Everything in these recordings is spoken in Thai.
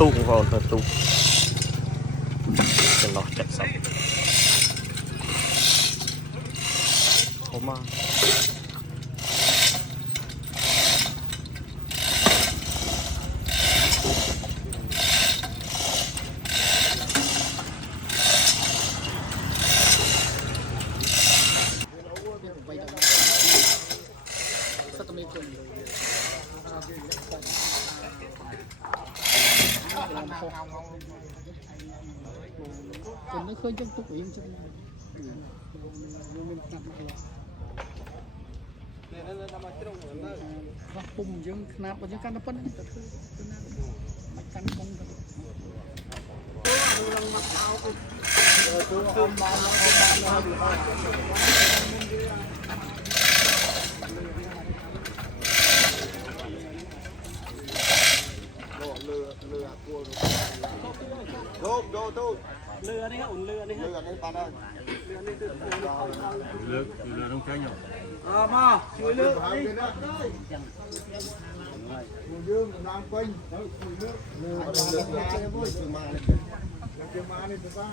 ตุ้งก่อนตุ้งจะรอจัดสับผมมาคนไม่เคยยกตุกเองใช่ไหมว่าปุ่มยังขนาดว่ายังการนับปั้นแต่คือมันกันคงกันเรือนี่ครับอุ่นเรือนี่ฮะเรือนี่ปลาได้เรือนี่คือเรือต้องใช้หยกมาช่วยเรือนี่ยืมน้ำquanhเรือมาเลยบุ้ยมาเลยเรือมาเลยป้า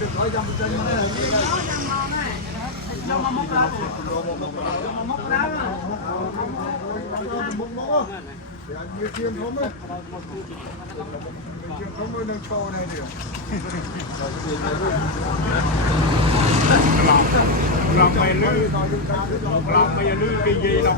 đừng có dòng chân mà này dòng mà móc lá móc lá móc móc thì anh như chiên không ấy chiên không ấy đang cho này điểm lòng mày lư lòng mày lư cái gì đâu